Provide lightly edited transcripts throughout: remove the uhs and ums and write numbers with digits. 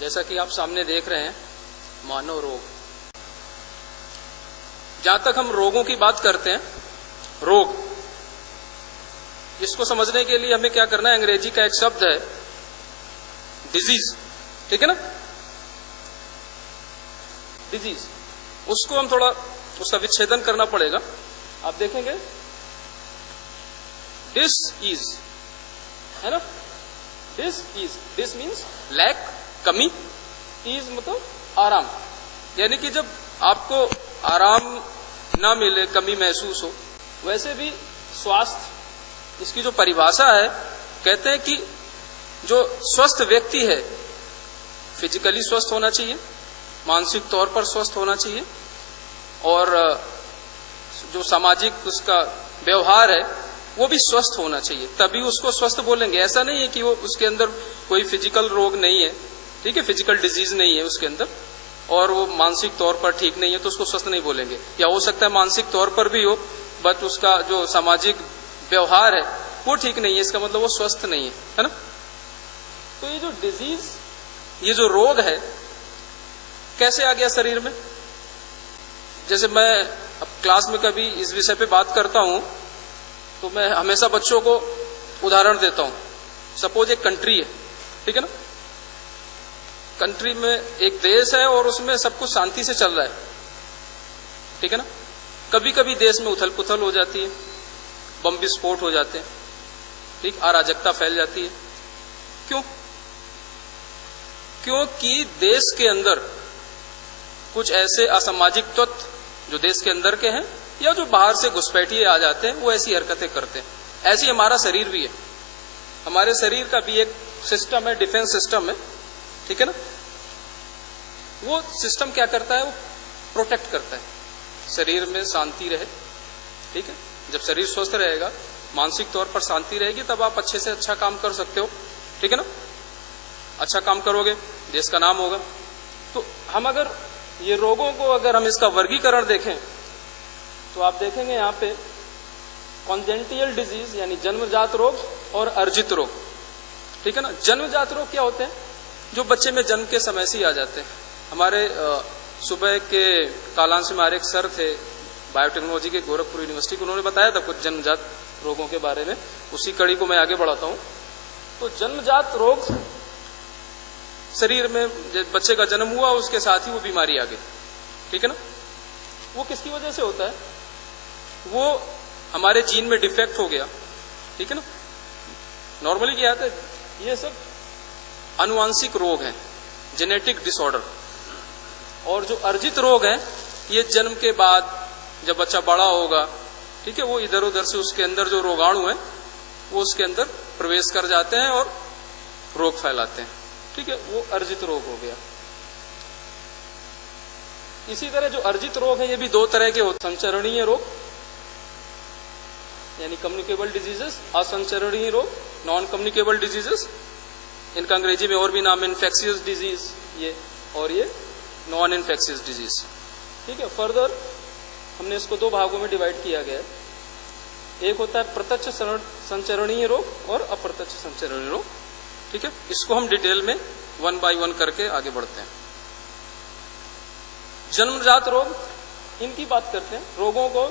जैसा कि आप सामने देख रहे हैं, मानव रोग। जहां तक हम रोगों की बात करते हैं, रोग, इसको समझने के लिए हमें क्या करना है, अंग्रेजी का एक शब्द है डिजीज, ठीक है ना, डिजीज, उसको हम थोड़ा उसका विच्छेदन करना पड़ेगा। आप देखेंगे डिस इज, है ना, this is, this means lack, कमी, इज मतलब आराम, यानी कि जब आपको आराम ना मिले, कमी महसूस हो। वैसे भी स्वास्थ्य, इसकी जो परिभाषा है, कहते हैं कि जो स्वस्थ व्यक्ति है, फिजिकली स्वस्थ होना चाहिए, मानसिक तौर पर स्वस्थ होना चाहिए, और जो सामाजिक उसका व्यवहार है वो भी स्वस्थ होना चाहिए, तभी उसको स्वस्थ बोलेंगे। ऐसा नहीं है कि वो उसके अंदर कोई फिजिकल रोग नहीं है, ठीक है, फिजिकल डिजीज नहीं है उसके अंदर, और वो मानसिक तौर पर ठीक नहीं है तो उसको स्वस्थ नहीं बोलेंगे। या हो सकता है मानसिक तौर पर भी हो, बट उसका जो सामाजिक व्यवहार है वो ठीक नहीं है, इसका मतलब वो स्वस्थ नहीं है ना। तो ये जो डिजीज, ये जो रोग है, कैसे आ गया शरीर में? जैसे मैं अब क्लास में कभी इस विषय पे बात करता हूं तो मैं हमेशा बच्चों को उदाहरण देता हूं। सपोज एक कंट्री है, ठीक है ना, कंट्री में एक देश है और उसमें सब कुछ शांति से चल रहा है, ठीक है ना। कभी कभी देश में उथल पुथल हो जाती है, बम विस्फोट हो जाते हैं, ठीक, अराजकता फैल जाती है। क्यों? क्योंकि देश के अंदर कुछ ऐसे असामाजिक तत्व जो देश के अंदर के हैं या जो बाहर से घुसपैठिए आ जाते हैं, वो ऐसी हरकतें करते हैं। ऐसी हमारा शरीर भी है, हमारे शरीर का भी एक सिस्टम है, डिफेंस सिस्टम है, ठीक है ना। वो सिस्टम क्या करता है, वो प्रोटेक्ट करता है, शरीर में शांति रहे, ठीक है। जब शरीर स्वस्थ रहेगा, मानसिक तौर पर शांति रहेगी, तब आप अच्छे से अच्छा काम कर सकते हो, ठीक है ना। अच्छा काम करोगे, देश का नाम होगा। तो हम अगर ये रोगों को, अगर हम इसका वर्गीकरण देखें तो आप देखेंगे यहाँ पे कॉन्जेनिटल डिजीज यानी जन्मजात रोग और अर्जित रोग, ठीक है ना। जन्मजात रोग क्या होते हैं? जो बच्चे में जन्म के समय से ही आ जाते हैं। हमारे सुबह के कालांश में हमारे एक सर थे बायोटेक्नोलॉजी के गोरखपुर यूनिवर्सिटी के, उन्होंने बताया था कुछ जन्मजात रोगों के बारे में, उसी कड़ी को मैं आगे बढ़ाता हूं। तो जन्मजात रोग, शरीर में जब बच्चे का जन्म हुआ उसके साथ ही वो बीमारी आ गई, ठीक है ना। वो किसकी वजह से होता है? वो हमारे जीन में डिफेक्ट हो गया, ठीक है ना। नॉर्मली क्या है, ये सब आनुवांशिक रोग हैं, जेनेटिक डिसऑर्डर। और जो अर्जित रोग हैं, ये जन्म के बाद जब बच्चा बड़ा होगा, ठीक है, वो इधर उधर से उसके अंदर जो रोगाणु है वो उसके अंदर प्रवेश कर जाते हैं और रोग फैलाते हैं, ठीक है, वो अर्जित रोग हो गया। इसी तरह जो अर्जित रोग है ये भी दो तरह के होते हैं, संचरणीय रोग यानी कम्युनिकेबल डिजीजेस, असंचरणीय रोग नॉन कम्युनिकेबल डिजीजेस, इनका अंग्रेजी में और भी नाम, इन्फेक्शियस डिजीज ये, और ये नॉन इन्फेक्शियस डिजीज, ठीक है। फर्दर हमने इसको दो भागों में डिवाइड किया गया है। एक होता है प्रत्यक्ष संचरणीय रोग और अप्रत्यक्ष संचरणीय रोग, ठीक है। इसको हम डिटेल में 1 बाय 1 करके आगे बढ़ते हैं। जन्मजात रोग, इनकी बात करते हैं। रोगों को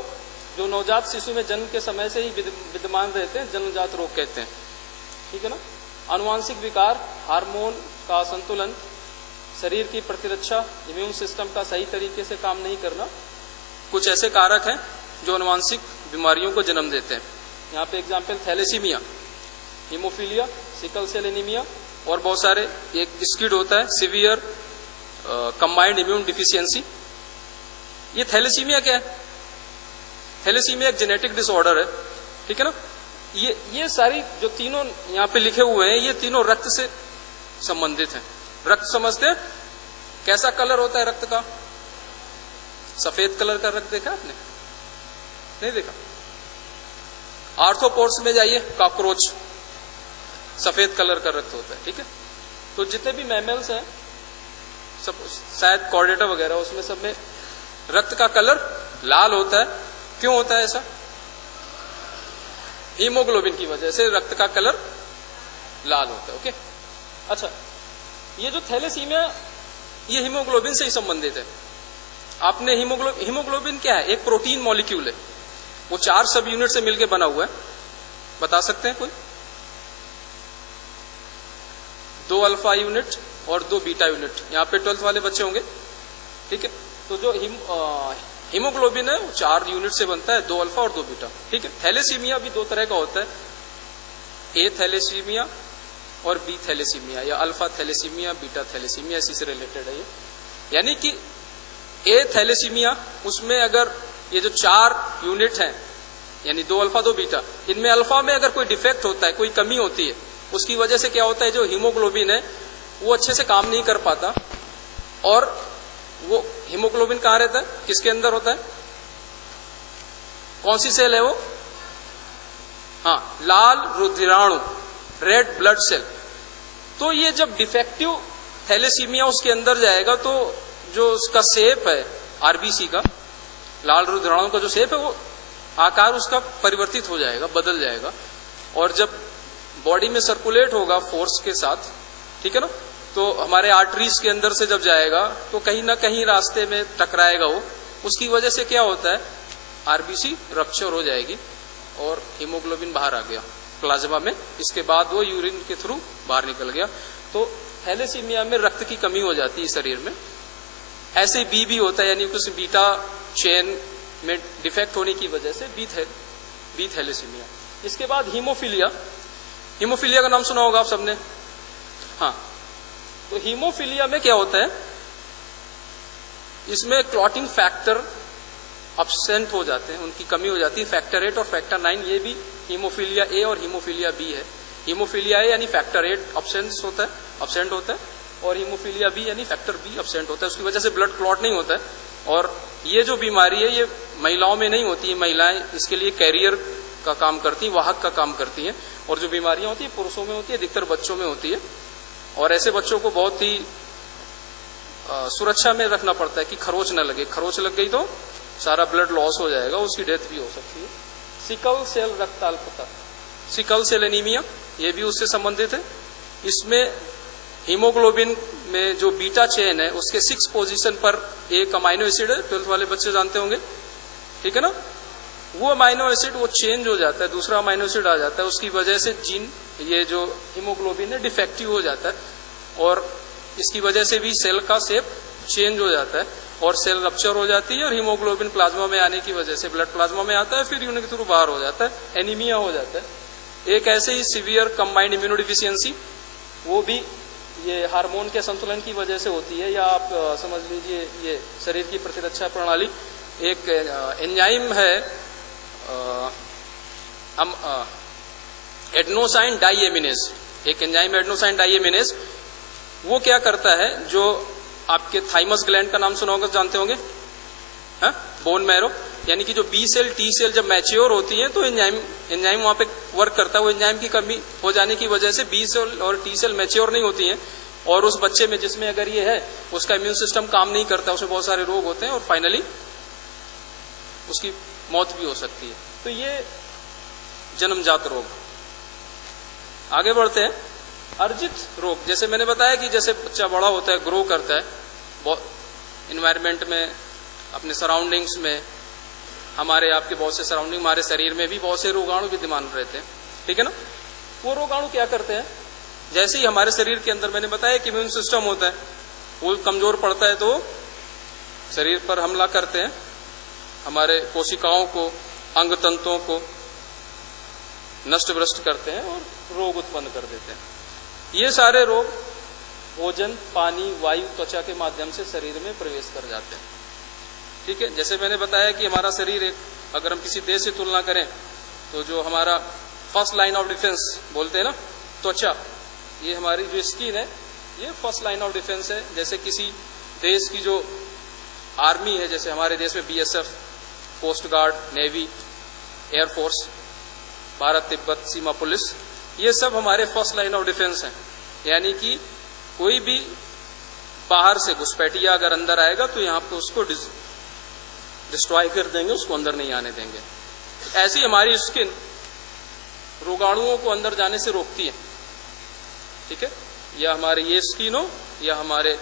जो नवजात शिशु में जन्म के समय से ही विद्यमान रहते हैं, जन्मजात रोग कहते हैं, ठीक है ना। आनुवांशिक विकार, हार्मोन का असंतुलन, शरीर की प्रतिरक्षा, इम्यून सिस्टम का सही तरीके से काम नहीं करना, कुछ ऐसे कारक हैं जो आनुवांशिक बीमारियों को जन्म देते हैं। यहाँ पे example thalassaemia, haemophilia, sickle cell anaemia और बहुत सारे। एक स्किड होता है सीवियर कंबाइंड इम्यून डिफिशियंसी। ये थैलेसीमिया क्या है? थैलेसीमिया एक जेनेटिक डिसऑर्डर है, ठीक है ना। ये सारी जो तीनों यहाँ पे लिखे हुए हैं, ये तीनों रक्त से संबंधित हैं। रक्त समझते हैं? कैसा कलर होता है रक्त का? सफेद कलर का रक्त देखा आपने? नहीं देखा? आर्थ्रोपोड्स में जाइए, कॉकरोच, सफेद कलर का रक्त होता है, ठीक है। तो जितने भी मैमल्स हैं, सब शायद कॉर्डेटा वगैरह, उसमें सब में रक्त का कलर लाल होता है। क्यों होता है ऐसा? हीमोग्लोबिन की वजह से रक्त का कलर लाल होता है, ओके। अच्छा, ये जो थैलेसीमिया ये हीमोग्लोबिन से ही संबंधित है। आपने हीमोग्लोबिन क्या है? एक प्रोटीन मॉलिक्यूल है, वो 4 सब यूनिट से मिलकर बना हुआ है। बता सकते हैं कोई? 2 अल्फा यूनिट और 2 बीटा यूनिट। यहाँ पे 12th वाले बच्चे होंगे, ठीक है। तो जो हीमोग्लोबिन है वो 4 यूनिट से बनता है, 2 अल्फा और 2 बीटा, ठीक है। थैलेसीमिया भी 2 तरह का होता है, ए थैलेसीमिया और बी थैलेसीमिया, या अल्फा थैलेसीमिया, बीटा थैलेसीमिया, इसी से रिलेटेड है ये। यानी कि ए थैलेसीमिया, उसमें अगर ये जो 4 यूनिट हैं, यानी 2 अल्फा 2 बीटा, इनमें अल्फा में अगर कोई डिफेक्ट होता है, कोई कमी होती है, उसकी वजह से क्या होता है, जो हीमोग्लोबिन है वो अच्छे से काम नहीं कर पाता। और वो हीमोग्लोबिन कहाँ रहता है, किसके अंदर होता है, कौन सी सेल है वो? हाँ, लाल रुधिराणु, रेड ब्लड सेल। तो ये जब डिफेक्टिव थैलेसीमिया उसके अंदर जाएगा तो जो उसका शेप है आरबीसी का, लाल रुधिराणु का जो शेप है वो आकार उसका परिवर्तित हो जाएगा, बदल जाएगा। और जब बॉडी में सर्कुलेट होगा फोर्स के साथ, ठीक है ना, तो हमारे आर्टरीज के अंदर से जब जाएगा तो कहीं ना कहीं रास्ते में टकराएगा वो, उसकी वजह से क्या होता है, आरबीसी रप्चर हो जाएगी और हीमोग्लोबिन बाहर आ गया प्लाज्मा में। इसके बाद वो यूरिन के थ्रू बाहर निकल गया। तो थैलेसीमिया में रक्त की कमी हो जाती है शरीर में। ऐसे बी भी होता है, यानी कुछ बीटा चेन में डिफेक्ट होने की वजह से बी थैलेसीमिया। इसके बाद हीमोफीलिया। हीमोफीलिया का नाम सुना होगा आप सबने, हाँ। तो हीमोफीलिया में क्या होता है, इसमें क्लॉटिंग फैक्टर अब्सेंट हो जाते हैं, उनकी कमी हो जाती है। फैक्टर 8 और फैक्टर 9, ये भी हीमोफीलिया ए और हीमोफीलिया बी है। हीमोफीलिया ए यानी फैक्टर 8 अब्सेंट होता है, और हीमोफीलिया बी यानी फैक्टर बी अब्सेंट होता है। उसकी वजह से ब्लड क्लॉट नहीं होता है। और ये जो बीमारी है ये महिलाओं में नहीं होती है, महिलाएं इसके लिए कैरियर का काम करती हैं, वाहक का काम करती हैं। और जो बीमारियां होती है पुरुषों में होती है, अधिकतर बच्चों में होती है। और ऐसे बच्चों को बहुत ही सुरक्षा में रखना पड़ता है कि खरोच न लगे। खरोच लग गई तो सारा ब्लड लॉस हो जाएगा, उसकी डेथ भी हो सकती है। सिकल सेल रक्ताल्पता, सिकल सेल एनीमिया, ये भी उससे संबंधित है। इसमें हीमोग्लोबिन में जो बीटा चेन है उसके 6 पोजीशन पर एक अमाइनो एसिड है, 12th वाले बच्चे जानते होंगे, ठीक है ना। वो अमाइनो एसिड वो चेंज हो जाता है, दूसरा अमाइनो एसिड आ जाता है, उसकी वजह से जीन, ये जो हीमोग्लोबिन है, डिफेक्टिव हो जाता है। और इसकी वजह से भी सेल का शेप चेंज हो जाता है और सेल रप्चर हो जाती है। और हीमोग्लोबिन प्लाज्मा में आने की वजह से ब्लड प्लाज्मा में आता है, फिर यूरिन के थ्रू बाहर हो जाता है, एनीमिया हो जाता है। एक ऐसे ही सीवियर कंबाइंड इम्यूनोडिफिशियंसी, वो भी ये हार्मोन के संतुलन की वजह से होती है, या आप समझ लीजिए ये शरीर की प्रतिरक्षा प्रणाली, एक एंजाइम है एडेनोसाइन डाइएमिनेज, एक एंजाइम एडेनोसाइन डाइएमिनेज, वो क्या करता है, जो आपके थाइमस ग्लैंड का नाम सुना होगा, जानते होंगे, हाँ, बोन मैरो, यानी कि जो बी सेल टी सेल जब मैच्योर होती है तो एंजाइम वहां पे वर्क करता है। वो एंजाइम की कमी हो जाने की वजह से बी सेल और टी सेल मैच्योर नहीं होती हैं, और उस बच्चे में जिसमें अगर ये है उसका इम्यून सिस्टम काम नहीं करता, उसमें बहुत सारे रोग होते हैं और फाइनली उसकी मौत भी हो सकती है। तो ये जन्मजात रोग। आगे बढ़ते हैं, अर्जित रोग। जैसे मैंने बताया कि जैसे बच्चा बड़ा होता है, ग्रो करता है इन्वायरमेंट में, अपने सराउंडिंग्स में, हमारे आपके बहुत से सराउंडिंग, हमारे शरीर में भी बहुत से रोगाणु विद्यमान रहते हैं, ठीक है ना। वो रोगाणु क्या करते हैं, जैसे ही हमारे शरीर के अंदर, मैंने बताया कि इम्यून सिस्टम होता है, वो कमजोर पड़ता है तो शरीर पर हमला करते हैं, हमारे कोशिकाओं को, अंग तंतुओं को नष्ट भ्रष्ट करते हैं और रोग उत्पन्न कर देते हैं। ये सारे रोग भोजन, पानी, वायु, त्वचा के माध्यम से शरीर में प्रवेश कर जाते हैं, ठीक है। जैसे मैंने बताया कि हमारा शरीर एक, अगर हम किसी देश से तुलना करें तो जो हमारा फर्स्ट लाइन ऑफ डिफेंस बोलते हैं ना, त्वचा, ये हमारी जो स्किन है ये फर्स्ट लाइन ऑफ डिफेंस है। जैसे किसी देश की जो आर्मी है, जैसे हमारे देश में BSF, coast guard, navy, air force, Bharat Tibet सीमा पुलिस, ये सब हमारे फर्स्ट लाइन ऑफ डिफेंस हैं। यानी कि कोई भी बाहर से घुसपैठिया अगर अंदर आएगा तो यहाँ पे उसको डिस्ट्रॉय कर देंगे, उसको अंदर नहीं आने देंगे। ऐसी हमारी स्किन रोगाणुओं को अंदर जाने से रोकती है, ठीक है। या हमारी ये स्किन हो या हमारे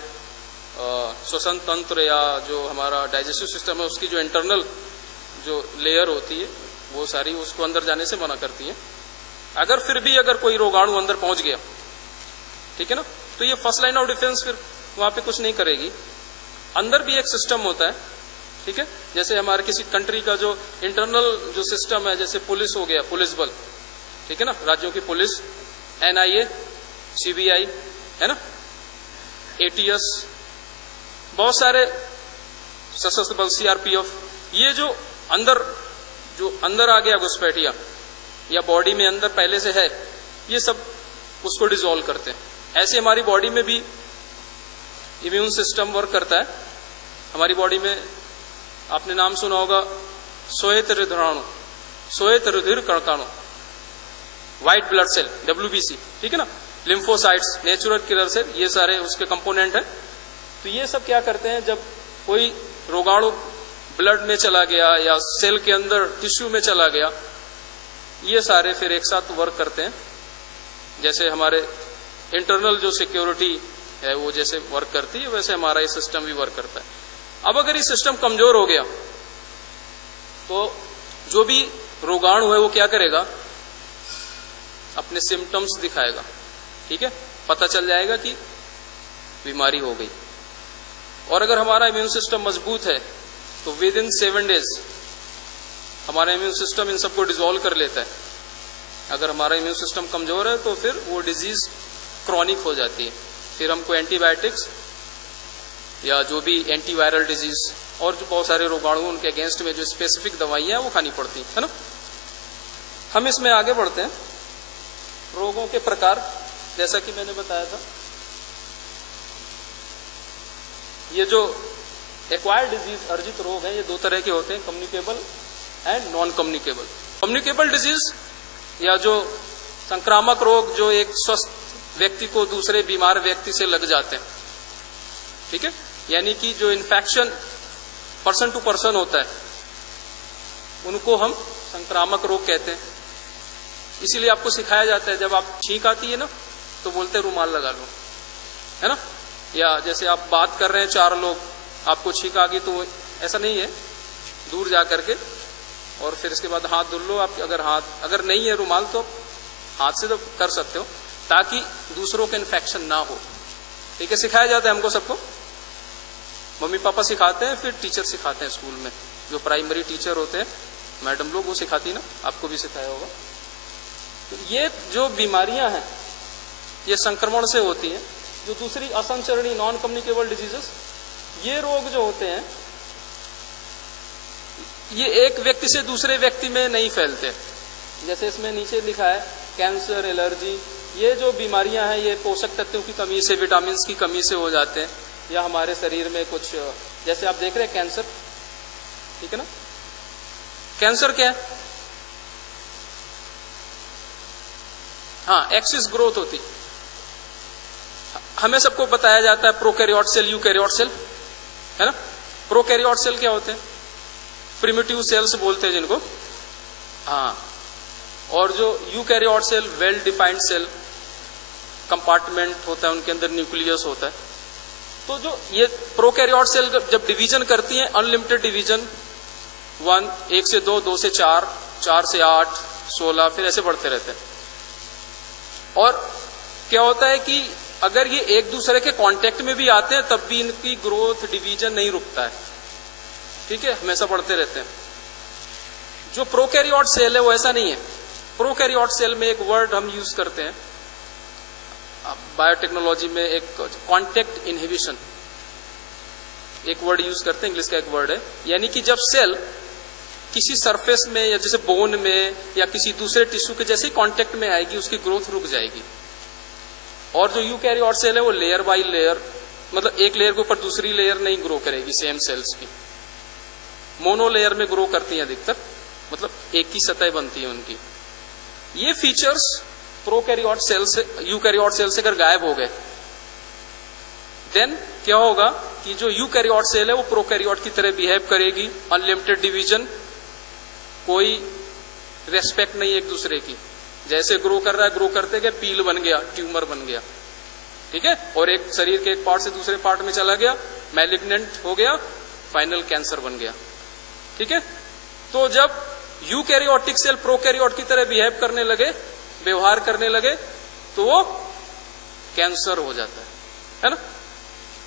श्वसन तंत्र या जो हमारा डाइजेस्टिव सिस्टम है उसकी जो इंटरनल जो लेयर होती है वो सारी उसको अंदर जाने से मना करती है। अगर फिर भी अगर कोई रोगाणु अंदर पहुंच गया, ठीक है ना, तो ये फर्स्ट लाइन ऑफ डिफेंस फिर वहां पे कुछ नहीं करेगी। अंदर भी एक सिस्टम होता है, ठीक है, जैसे हमारे किसी कंट्री का जो इंटरनल जो सिस्टम है, जैसे पुलिस हो गया, पुलिस बल, ठीक है ना, राज्यों की पुलिस, NIA, CBI, है ना, ATS, बहुत सारे सशस्त्र बल, CRPF, ये जो अंदर आ गया घुसपैठिया या बॉडी में अंदर पहले से है, ये सब उसको डिसॉल्व करते हैं। ऐसे हमारी बॉडी में भी इम्यून सिस्टम वर्क करता है। हमारी बॉडी में आपने नाम सुना होगा श्वेत रुधिराणु, श्वेत रुधिर कणकाणु, व्हाइट ब्लड सेल, WBC, ठीक है ना, लिम्फोसाइट्स, नेचुरल किलर सेल, ये सारे उसके कंपोनेंट हैं। तो ये सब क्या करते हैं, जब कोई रोगाणु ब्लड में चला गया या सेल के अंदर टिश्यू में चला गया, ये सारे फिर एक साथ वर्क करते हैं। जैसे हमारे इंटरनल जो सिक्योरिटी है वो जैसे वर्क करती है, वैसे हमारा ये सिस्टम भी वर्क करता है। अब अगर ये सिस्टम कमजोर हो गया तो जो भी रोगाणु है वो क्या करेगा, अपने सिम्टम्स दिखाएगा, ठीक है, पता चल जाएगा कि बीमारी हो गई। और अगर हमारा इम्यून सिस्टम मजबूत है तो विद इन 7 डेज हमारा इम्यून सिस्टम इन सबको डिसॉल्व कर लेता है। अगर हमारा इम्यून सिस्टम कमजोर है तो फिर वो डिजीज क्रॉनिक हो जाती है, फिर हमको एंटीबायोटिक्स या जो भी एंटीवायरल डिजीज और जो बहुत सारे रोगाणु उनके अगेंस्ट में जो स्पेसिफिक दवाइयां हैं वो खानी पड़ती है ना। हम इसमें आगे बढ़ते हैं। रोगों के प्रकार, जैसा कि मैंने बताया था, ये जो एक्वायर्ड डिजीज, अर्जित रोग है, ये 2 तरह के होते हैं, communicable and non communicable. Communicable disease या जो संक्रामक रोग जो एक स्वस्थ व्यक्ति को दूसरे बीमार व्यक्ति से लग जाते हैं, ठीक है, यानी कि जो इन्फेक्शन पर्सन टू पर्सन होता है उनको हम संक्रामक रोग कहते हैं। इसीलिए आपको सिखाया जाता है जब आप छींक आती है ना तो बोलते रुमाल लगा लो, है ना, या जैसे आप बात कर रहे हैं 4 लोग, आपको छींक आ गई तो ऐसा नहीं है, दूर जा करके और फिर इसके बाद हाथ धुल लो। आप अगर नहीं है रुमाल तो हाथ से तो कर सकते हो ताकि दूसरों का इन्फेक्शन ना हो, ठीक है, सिखाया जाता है हमको सबको। मम्मी पापा सिखाते हैं, फिर टीचर सिखाते हैं स्कूल में, जो प्राइमरी टीचर होते हैं मैडम लोग, वो सिखाती ना, आपको भी सिखाया होगा। तो ये जो बीमारियां हैं ये संक्रमण से होती हैं। जो दूसरी असंचरणीय नॉन कम्युनिकेबल डिजीजेस, ये रोग जो होते हैं ये एक व्यक्ति से दूसरे व्यक्ति में नहीं फैलते। जैसे इसमें नीचे लिखा है कैंसर, एलर्जी, ये जो बीमारियां हैं ये पोषक तत्वों की कमी से, विटामिन की कमी से हो जाते हैं, या हमारे शरीर में कुछ, जैसे आप देख रहे हैं कैंसर, ठीक है ना, कैंसर क्या है, हाँ, एक्सिस ग्रोथ होती। हमें सबको बताया जाता है प्रोकैरियोट सेल, यूकैरियोट सेल, है ना। प्रोकैरियोट सेल क्या होते हैं, प्रिमिटिव सेल्स बोलते हैं जिनको, हाँ, और जो eukaryote cell well defined cell, compartment होता है, उनके अंदर न्यूक्लियस होता है। तो जो ये प्रोकैरियोट सेल जब डिवीजन करती हैं, अनलिमिटेड डिवीजन, 1 से 2, 2 से 4, 4 से 8, 16, फिर ऐसे बढ़ते रहते हैं। और क्या होता है कि अगर ये एक दूसरे के कांटेक्ट में भी आते हैं तब भी इनकी ग्रोथ, डिवीजन नहीं रुकता है, ठीक है, हमेशा बढ़ते रहते हैं। जो प्रोकैरियोट सेल है वो ऐसा नहीं है। प्रोकैरियोट सेल में एक वर्ड हम यूज करते हैं बायोटेक्नोलॉजी में, एक कांटेक्ट इनहिबिशन, एक वर्ड यूज करते हैं, इंग्लिश का एक वर्ड है, यानी कि जब सेल किसी सरफेस में या जैसे बोन में या किसी दूसरे टिश्यू के जैसे कांटेक्ट में आएगी उसकी ग्रोथ रुक जाएगी। और जो यूकैरियोट सेल है वो लेयर बाय लेयर, मतलब एक लेयर के ऊपर दूसरी लेयर नहीं ग्रो करेगी, सेम सेल्स की मोनो लेयर में ग्रो करती हैं अधिकतर, मतलब एक ही सतह बनती है उनकी। ये फीचर्स प्रोकैरियोट सेल से, यूकैरियोट सेल से अगर गायब हो गए देन क्या होगा कि जो यूकैरियोट सेल है वो प्रोकैरियोट की तरह बिहेव करेगी, अनलिमिटेड डिवीजन, कोई रेस्पेक्ट नहीं एक दूसरे की, जैसे ग्रो कर रहा है ग्रो करते गए, पील बन गया, ट्यूमर बन गया, ठीक है, और एक शरीर के एक पार्ट से दूसरे पार्ट में चला गया, मैलिग्नेंट हो गया, फाइनल कैंसर बन गया। ठीक है, तो जब यूकैरियोटिक सेल प्रोकैरियोट की तरह बिहेव करने लगे, व्यवहार करने लगे, तो वो कैंसर हो जाता है ना।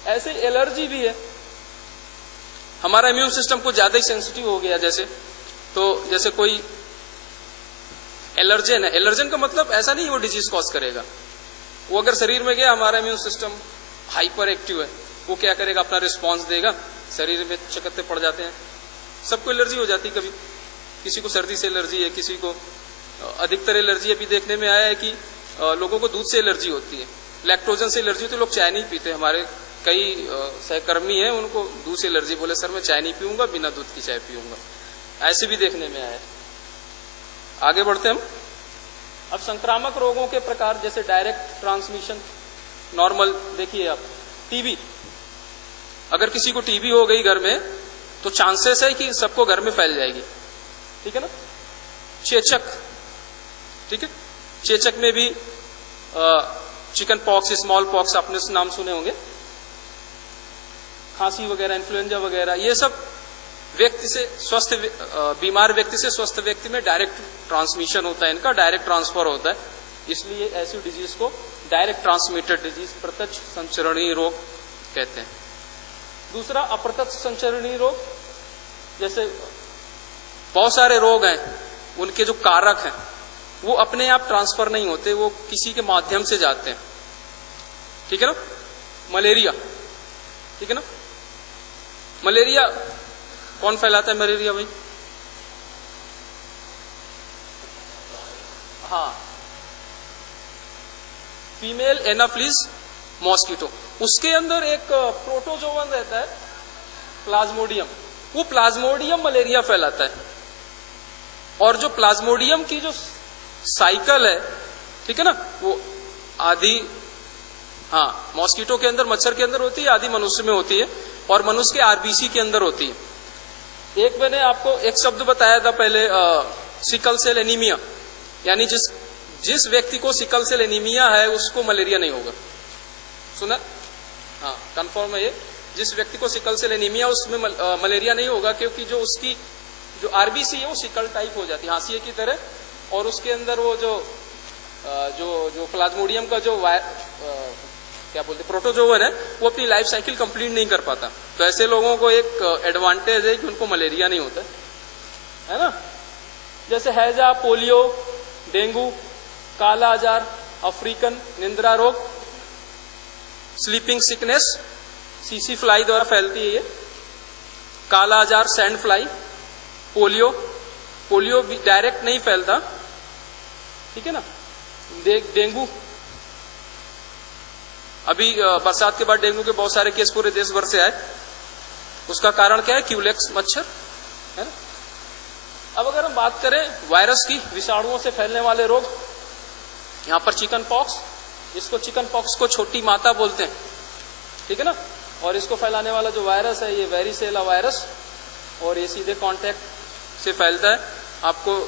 ऐसे एलर्जी भी है, हमारा इम्यून सिस्टम कुछ ज्यादा ही सेंसिटिव हो गया जैसे, तो जैसे कोई एलर्जन है, एलर्जन का मतलब ऐसा नहीं वो डिजीज कॉज करेगा, वो अगर शरीर में गया, हमारा इम्यून सिस्टम हाइपर एक्टिव है, वो क्या करेगा, अपना रिस्पॉन्स देगा, शरीर में चकत्ते पड़ जाते हैं। सबको एलर्जी हो जाती है, कभी किसी को सर्दी से एलर्जी है, किसी को अधिकतर एलर्जी अभी देखने में आया है कि लोगों को दूध से एलर्जी होती है, लैक्टोजन से एलर्जी होती है, लोग चाय नहीं पीते। हमारे कई सहकर्मी हैं, उनको दूध से एलर्जी, बोले सर मैं चाय नहीं पीऊंगा, बिना दूध की चाय पीऊंगा, ऐसे भी देखने में आया है। आगे बढ़ते हम। अब संक्रामक रोगों के प्रकार, जैसे डायरेक्ट ट्रांसमिशन, नॉर्मल देखिए आप, टीबी, अगर किसी को टीबी हो गई घर में तो चांसेस है कि सबको घर में फैल जाएगी, ठीक है ना। चेचक, ठीक है, चेचक में भी चिकन पॉक्स, स्मॉल पॉक्स आपने नाम सुने होंगे, खांसी वगैरह, इन्फ्लुएंजा वगैरह, ये सब व्यक्ति से स्वस्थ, बीमार व्यक्ति से स्वस्थ व्यक्ति में डायरेक्ट ट्रांसमिशन होता है, इनका डायरेक्ट ट्रांसफर होता है, इसलिए ऐसी डिजीज को डायरेक्ट ट्रांसमिटेड डिजीज, प्रत्यक्ष संचरणीय रोग कहते हैं। दूसरा अप्रत्यक्ष संचरणीय रोग, जैसे बहुत सारे रोग हैं, उनके जो कारक हैं वो अपने आप ट्रांसफर नहीं होते, वो किसी के माध्यम से जाते हैं, ठीक है ना। मलेरिया, ठीक है ना, मलेरिया कौन फैलाता है मलेरिया भाई? हाँ, फीमेल एनाफ्लिस मॉस्किटो, उसके अंदर एक प्रोटोजोवन रहता है प्लाज्मोडियम, वो प्लाज्मोडियम मलेरिया फैलाता है। और जो प्लाज्मोडियम की जो साइकिल है, ठीक है ना, वो आधी, हाँ, मॉस्किटो के अंदर, मच्छर के अंदर होती है, आधी मनुष्य में होती है, और मनुष्य के आरबीसी के अंदर होती है। एक मैंने आपको एक शब्द बताया था पहले, सिकल सेल एनीमिया, यानी जिस व्यक्ति को सिकल सेल एनीमिया है उसको मलेरिया नहीं होगा, सुना? हाँ, कंफर्म है ये, जिस व्यक्ति को सिकल सेल एनीमिया उसमें मलेरिया नहीं होगा, क्योंकि जो उसकी जो आरबीसी है वो सिकल टाइप हो जाती है, हाशिए की तरह, और उसके अंदर वो जो प्लाज्मोडियम का जो क्या बोलते प्रोटोजोवन है, वो अपनी लाइफ साइकिल कंप्लीट नहीं कर पाता। तो ऐसे लोगों को एक एडवांटेज है कि उनको मलेरिया नहीं होता है ना। जैसे हैजा, पोलियो, डेंगू, काला आजार, अफ्रीकन निंद्रा रोग, स्लीपिंग सिकनेस, सीसी फ्लाई द्वारा फैलती है ये, काला आजार, सैंड फ्लाई, पोलियो भी डायरेक्ट नहीं फैलता, ठीक है ना। डेंगू, अभी बरसात के बाद डेंगू के बहुत सारे केस पूरे देश भर से आए, उसका कारण क्या है? क्यूलेक्स मच्छर, है ना। अब अगर हम बात करें वायरस की, विषाणुओं से फैलने वाले रोग, यहां पर चिकन पॉक्स, इसको चिकन पॉक्स को छोटी माता बोलते हैं, ठीक है ना। और इसको फैलाने वाला जो वायरस है ये वेरिसेला वायरस, और ये सीधे कांटेक्ट से फैलता है। आपको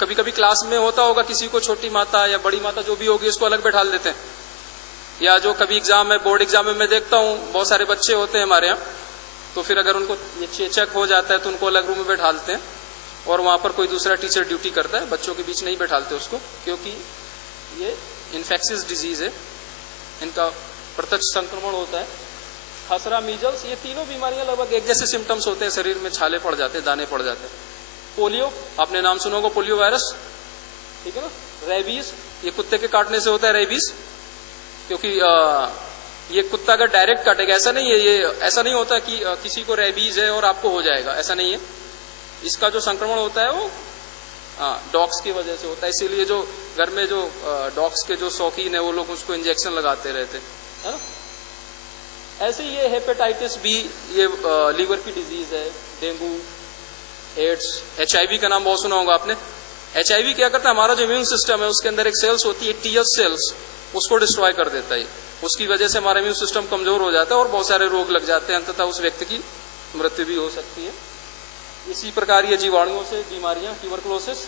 कभी कभी क्लास में होता होगा, किसी को छोटी माता या बड़ी माता जो भी होगी उसको अलग बैठा देते हैं, या जो कभी एग्जाम में, बोर्ड एग्जाम में मैं देखता हूँ बहुत सारे बच्चे होते हैं हमारे यहाँ, तो फिर अगर उनको ये चेचक हो जाता है तो उनको अलग रूम में बैठा देते हैं, और वहां पर कोई दूसरा टीचर ड्यूटी करता है, बच्चों के बीच नहीं बैठाते उसको, क्योंकि ये इन्फेक्शियस डिजीज है, इनका प्रत्यक्ष संक्रमण होता है। खसरा, मीजल्स, ये तीनों बीमारियां लगभग एक जैसे सिम्टम्स होते हैं, शरीर में छाले पड़ जाते हैं, दाने पड़ जाते हैं। पोलियो, आपने नाम सुना होगा, पोलियो वायरस, ठीक है ना। रेबीज, ये कुत्ते के काटने से होता है रेबीज, क्योंकि ये कुत्ता अगर डायरेक्ट काटेगा, ऐसा नहीं है, ये ऐसा नहीं होता कि किसी को रेबीज है और आपको हो जाएगा, ऐसा नहीं है। इसका जो संक्रमण होता है वो डॉग्स की वजह से होता है, इसीलिए जो घर में जो डॉग्स के जो शौकीन है वो लोग उसको इंजेक्शन लगाते रहते हैं, है। ऐसे ये हेपेटाइटिस बी, ये लीवर की डिजीज है, डेंगू, एड्स, HIV का नाम बहुत सुना होगा आपने। HIV क्या करता है, हमारा जो इम्यून सिस्टम है उसके अंदर एक सेल्स होती है TS सेल्स, उसको डिस्ट्रॉय कर देता है, उसकी वजह से हमारा इम्यून सिस्टम कमजोर हो जाता है और बहुत सारे रोग लग जाते हैं, अंततः उस व्यक्ति की मृत्यु भी हो सकती है। इसी प्रकार ये जीवाणुओं से बीमारियां, ट्यूबरकुलोसिस,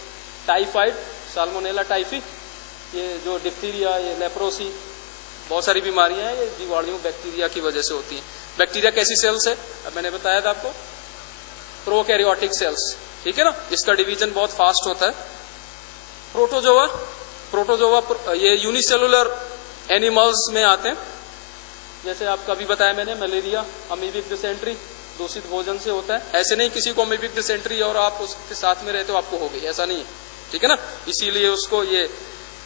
टाइफाइड, साल्मोनेला टाइफी, ये जो डिप्थीरिया, ये लेप्रोसी, बहुत सारी बीमारियां हैं ये जीवाणुओं बैक्टीरिया की वजह से होती हैं। बैक्टीरिया कैसी सेल्स है, अब मैंने बताया था आपको, प्रोकैरियोटिक सेल्स, ठीक है ना, इसका डिवीजन बहुत फास्ट होता है। प्रोटोजोआ, प्रोटोजोआ ये यूनिसेलुलर एनिमल्स में आते हैं, जैसे आपका अभी बताया मैंने मलेरिया, अमीबिक डिसेंट्री दूषित भोजन से होता है। ऐसे नहीं किसी को अमीबिक डिसेंट्री और आप उसके साथ में रहते हो आपको हो गई, ऐसा नहीं है, ठीक है ना। इसीलिए उसको ये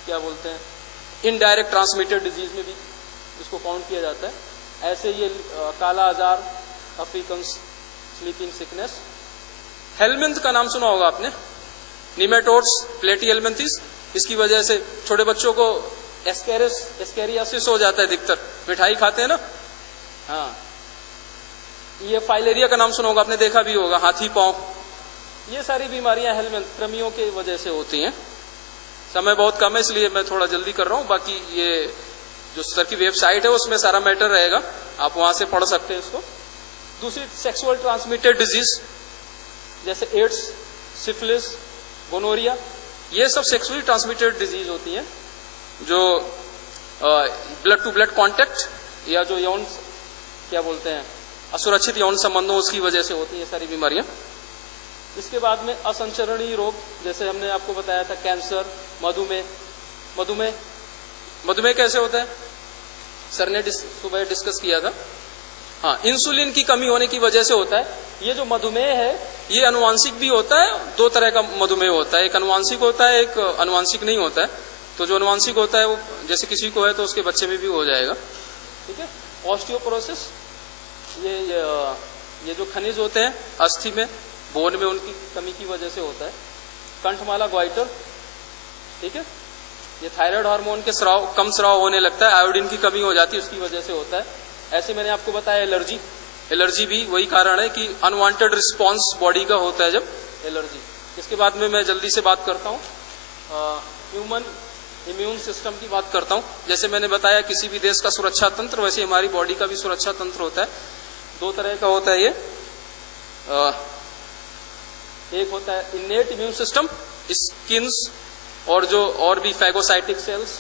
क्या बोलते हैं, इनडायरेक्ट ट्रांसमिटेड डिजीज में भी इसको काउंट किया जाता है। ऐसे ये काला आजार, अफ्रीकन स्लीपिंग सिकनेस। हेलमिंथ का नाम सुना होगा आपने, निमेटोड्स, प्लेटीहेलमिंथेस, इसकी वजह से छोटे बच्चों को एस्केरियासिस हो जाता है अधिकतर, मिठाई खाते हैं ना। हाँ, ये फाइलेरिया का नाम सुना होगा आपने, देखा भी होगा, हाथी पांव। ये सारी बीमारियां हेलमिंथ कृमियों की वजह से होती हैं। समय बहुत कम है इसलिए मैं थोड़ा जल्दी कर रहा हूं, बाकी ये जो सर की वेबसाइट है उसमें सारा मैटर रहेगा, आप वहां से पढ़ सकते हैं इसको। दूसरी सेक्सुअल ट्रांसमिटेड डिजीज जैसे एड्स, सिफिलिस, गोनोरिया, ये सब सेक्सुअली ट्रांसमिटेड डिजीज होती है जो ब्लड टू ब्लड कांटेक्ट या जो यौन क्या बोलते हैं असुरक्षित यौन संबंधों उसकी वजह से होती है सारी बीमारियां। इसके बाद में असंचरणीय रोग, जैसे हमने आपको बताया था कैंसर, मधुमेह। मधुमेह कैसे होता है, सर ने सुबह डिस्कस किया था। हाँ, इंसुलिन की कमी होने की वजह से होता है। ये जो मधुमेह है ये अनुवांशिक भी होता है, दो तरह का मधुमेह होता है, एक अनुवांशिक होता है, एक अनुवांशिक नहीं होता है। तो जो अनुवांशिक होता है वो जैसे किसी को है तो उसके बच्चे में भी हो जाएगा, ठीक है। ऑस्टियोपोरोसिस, ये जो खनिज होते हैं अस्थि में, बोन में, उनकी कमी की वजह से होता है। कंठमाला ग्वाइटर, ठीक है, ये थायराइड हार्मोन के कम स्राव होने लगता है, आयोडीन की कमी हो जाती है, उसकी वजह से होता है। ऐसे मैंने आपको बताया एलर्जी भी वही कारण है कि अनवांटेड रिस्पॉन्स बॉडी का होता है जब एलर्जी। इसके बाद में मैं जल्दी से बात करता हूँ ह्यूमन इम्यून सिस्टम की बात करता हूँ। जैसे मैंने बताया किसी भी देश का सुरक्षा तंत्र, वैसे हमारी बॉडी का भी सुरक्षा तंत्र होता है। दो तरह का होता है ये, एक होता है इनेट इम्यून सिस्टम, स्किन्स और जो और भी फैगोसाइटिक सेल्स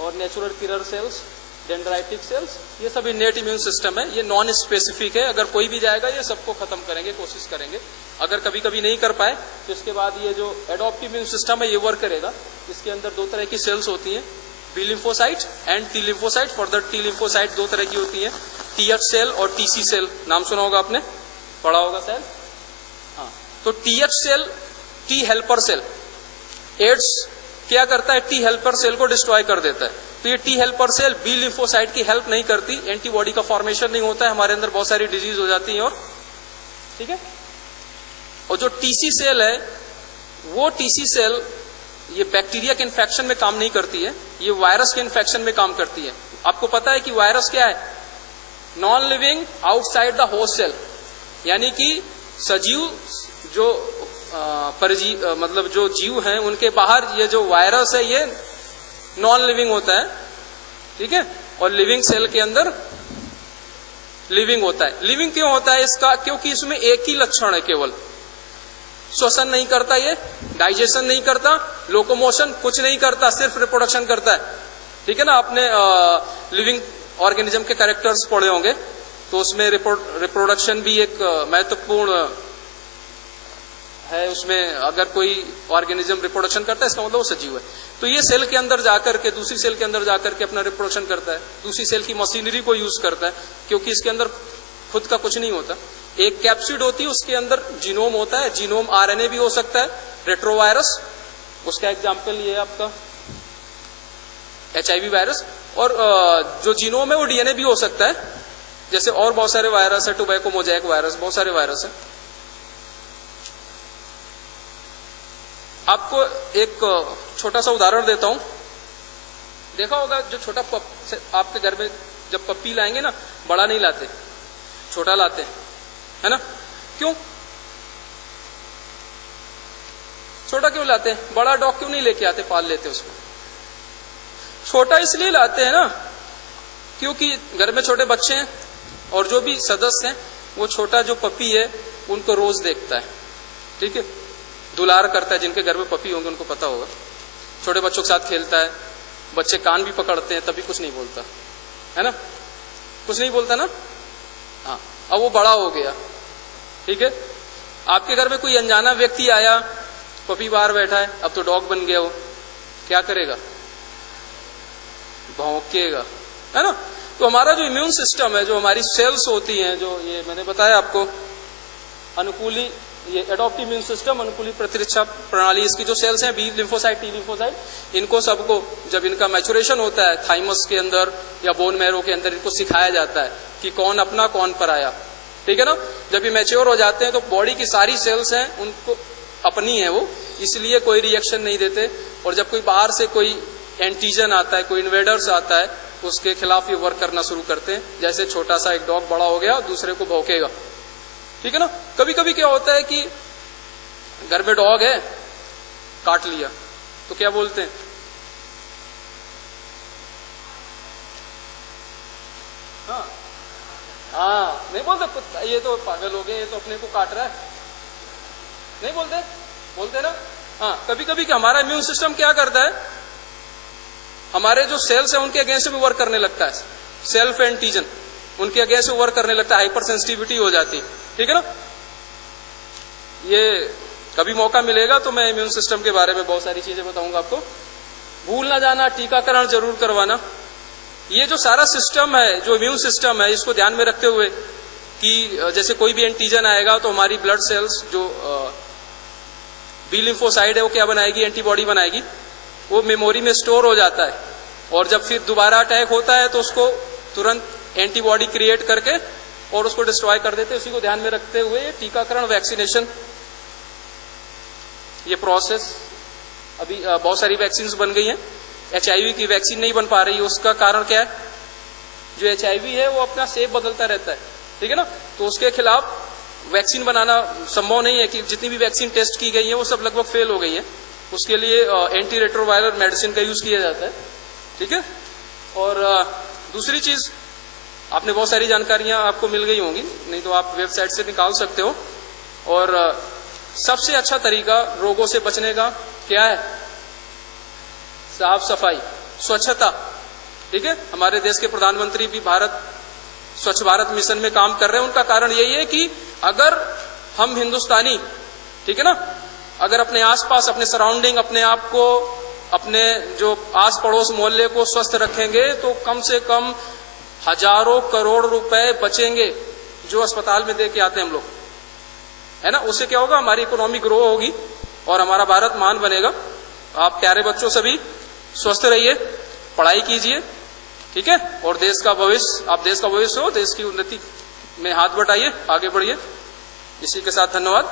और natural killer cells, dendritic sales, ये सब इनेट इम्यून सिस्टम है। ये नॉन स्पेसिफिक है, अगर कोई भी जाएगा ये सबको खत्म करेंगे, कोशिश करेंगे। अगर कभी कभी नहीं कर पाए तो इसके बाद ये जो एडॉप्टिव इम्यून सिस्टम है ये वर्क करेगा। इसके अंदर दो तरह की सेल्स होती हैं, B lymphocyte and T lymphocyte. For T lymphocyte दो तरह की होती है, टीएफ सेल और टीसी सेल, नाम सुना होगा आपने, पढ़ा होगा शायद। हाँ, तो TF cell T helper cell, AIDS क्या करता है, टी हेल्पर सेल को डिस्ट्रॉय कर देता है। तो ये T helper cell B lymphocyte की हेल्प नहीं करती, एंटीबॉडी का फॉर्मेशन नहीं होता है, हमारे अंदर बहुत सारी डिजीज हो जाती है और ठीक है। और जो टीसी सेल है वो टीसी सेल ये बैक्टीरिया के इन्फेक्शन में काम नहीं करती है, ये वायरस के इन्फेक्शन में काम करती है। आपको पता है कि वायरस क्या है, non living outside the host cell, यानी कि सजीव जो मतलब जो जीव हैं उनके बाहर ये जो वायरस है ये नॉन लिविंग होता है, ठीक है। और लिविंग सेल के अंदर लिविंग होता है। लिविंग क्यों होता है इसका, क्योंकि इसमें एक ही लक्षण है केवल, श्वसन नहीं करता, ये डाइजेशन नहीं करता, लोकोमोशन कुछ नहीं करता, सिर्फ रिप्रोडक्शन करता है, ठीक है ना। आपने लिविंग ऑर्गेनिज्म के कैरेक्टर्स पढ़े होंगे, तो उसमें रिप्रोडक्शन भी एक महत्वपूर्ण है। उसमें अगर कोई ऑर्गेनिज्म रिप्रोडक्शन करता है इसका मतलब वो सजीव है। तो ये सेल के अंदर जाकर के दूसरी सेल के अंदर जाकर के अपना रिप्रोडक्शन करता है, दूसरी सेल की मशीनरी को यूज करता है, क्योंकि इसके अंदर खुद का कुछ नहीं होता। एक कैप्सिड होती है, उसके अंदर जीनोम होता है, जीनोम आरएनए भी हो सकता है, रेट्रोवायरस, उसका एग्जाम्पल ये है आपका HIV वायरस। और जो जीनोम है वो डीएनए भी हो सकता है, जैसे और बहुत सारे वायरस है, टोबैको मोजैक वायरस, बहुत सारे वायरस है। आपको एक छोटा सा उदाहरण देता हूं, देखा होगा जो छोटा आपके घर में जब पप्पी लाएंगे ना, बड़ा नहीं लाते, छोटा लाते है ना, क्यों छोटा क्यों लाते हैं, बड़ा डॉग क्यों नहीं लेके आते, पाल लेते उसको। छोटा इसलिए लाते हैं ना क्योंकि घर में छोटे बच्चे हैं और जो भी सदस्य हैं वो छोटा जो पपी है उनको रोज देखता है, ठीक है, दुलार करता है। जिनके घर में पपी होंगे उनको पता होगा, छोटे बच्चों के साथ खेलता है, बच्चे कान भी पकड़ते हैं तभी कुछ नहीं बोलता, है ना, कुछ नहीं बोलता ना। हाँ, अब वो बड़ा हो गया, ठीक है। आपके घर में कोई अनजाना व्यक्ति आया, पपी बाहर बैठा है, अब तो डॉग बन गया, वो क्या करेगा, भौंकेगा, है ना। तो हमारा जो इम्यून सिस्टम है, जो हमारी सेल्स होती हैं, जो ये मैंने बताया आपको, अनुकूली, ये एडॉप्टिव इम्यून सिस्टम, अनुकूली प्रतिरक्षा प्रणाली, इसकी जो सेल्स हैं, बी लिम्फोसाइट, टी लिम्फोसाइट, इनको सबको जब इनका मैचुरेशन होता है थाइमस के अंदर या बोन मैरो के अंदर, इनको सिखाया जाता है कि कौन अपना कौन पराया, ठीक है ना। जब ये मैच्योर हो जाते हैं तो बॉडी की सारी सेल्स हैं उनको अपनी है वो, इसलिए कोई रिएक्शन नहीं देते। और जब कोई बाहर से कोई एंटीजन आता है, कोई इन्वेडर्स आता है, उसके खिलाफ ये वर्क करना शुरू करते हैं। जैसे छोटा सा एक डॉग बड़ा हो गया, दूसरे को भौंकेगा, ठीक है ना। कभी कभी क्या होता है कि घर में डॉग है, काट लिया, तो क्या बोलते हैं, हाँ नहीं बोलते, ये तो पागल हो गए, ये तो अपने को काट रहा है, नहीं बोलते, बोलते ना। हाँ, कभी कभी हमारा इम्यून सिस्टम क्या करता है, हमारे जो सेल्स है उनके अगेंस्ट भी वर्क करने लगता है, सेल्फ एंटीजन उनके अगेंस्ट वर्क करने लगता है, हाइपर सेंसिटिविटी हो जाती है, ठीक है ना। ये कभी मौका मिलेगा तो मैं इम्यून सिस्टम के बारे में बहुत सारी चीजें बताऊंगा आपको। भूल ना जाना, टीकाकरण जरूर करवाना। ये जो सारा सिस्टम है, जो इम्यून सिस्टम है, इसको ध्यान में रखते हुए कि जैसे कोई भी एंटीजन आएगा तो हमारी ब्लड सेल्स जो बी लिम्फोसाइट है वो क्या बनाएगी, एंटीबॉडी बनाएगी, वो मेमोरी में स्टोर हो जाता है। और जब फिर दोबारा अटैक होता है तो उसको तुरंत एंटीबॉडी क्रिएट करके और उसको डिस्ट्रॉय कर देते हैं। उसी को ध्यान में रखते हुए टीकाकरण, वैक्सीनेशन, ये प्रोसेस, अभी बहुत सारी वैक्सीन बन गई हैं। HIV की वैक्सीन नहीं बन पा रही है, उसका कारण क्या है, जो HIV है वो अपना शेप बदलता रहता है, ठीक है ना। तो उसके खिलाफ वैक्सीन बनाना संभव नहीं है, कि जितनी भी वैक्सीन टेस्ट की गई है वो सब लगभग फेल हो गई है। उसके लिए एंटी रेट्रोवायरल मेडिसिन का यूज किया जाता है, ठीक है। और दूसरी चीज, आपने बहुत सारी जानकारियां आपको मिल गई होंगी, नहीं तो आप वेबसाइट से निकाल सकते हो। और सबसे अच्छा तरीका रोगों से बचने का क्या है, साफ सफाई, स्वच्छता, ठीक है। हमारे देश के प्रधानमंत्री भी स्वच्छ भारत मिशन में काम कर रहे हैं। उनका कारण यही है कि अगर हम हिंदुस्तानी, ठीक है ना, अगर अपने आसपास, अपने सराउंडिंग, अपने आप को, अपने जो आस पड़ोस मोहल्ले को स्वस्थ रखेंगे तो कम से कम हजारों करोड़ रुपए बचेंगे जो अस्पताल में दे के आते हैं हम लोग, है ना। उससे क्या होगा, हमारी इकोनॉमी ग्रो होगी और हमारा भारत महान बनेगा। आप प्यारे बच्चों सभी स्वस्थ रहिए, पढ़ाई कीजिए, ठीक है। और देश का भविष्य, आप देश का भविष्य हो, देश की उन्नति में हाथ बटाइए, आगे बढ़िए। इसी के साथ धन्यवाद।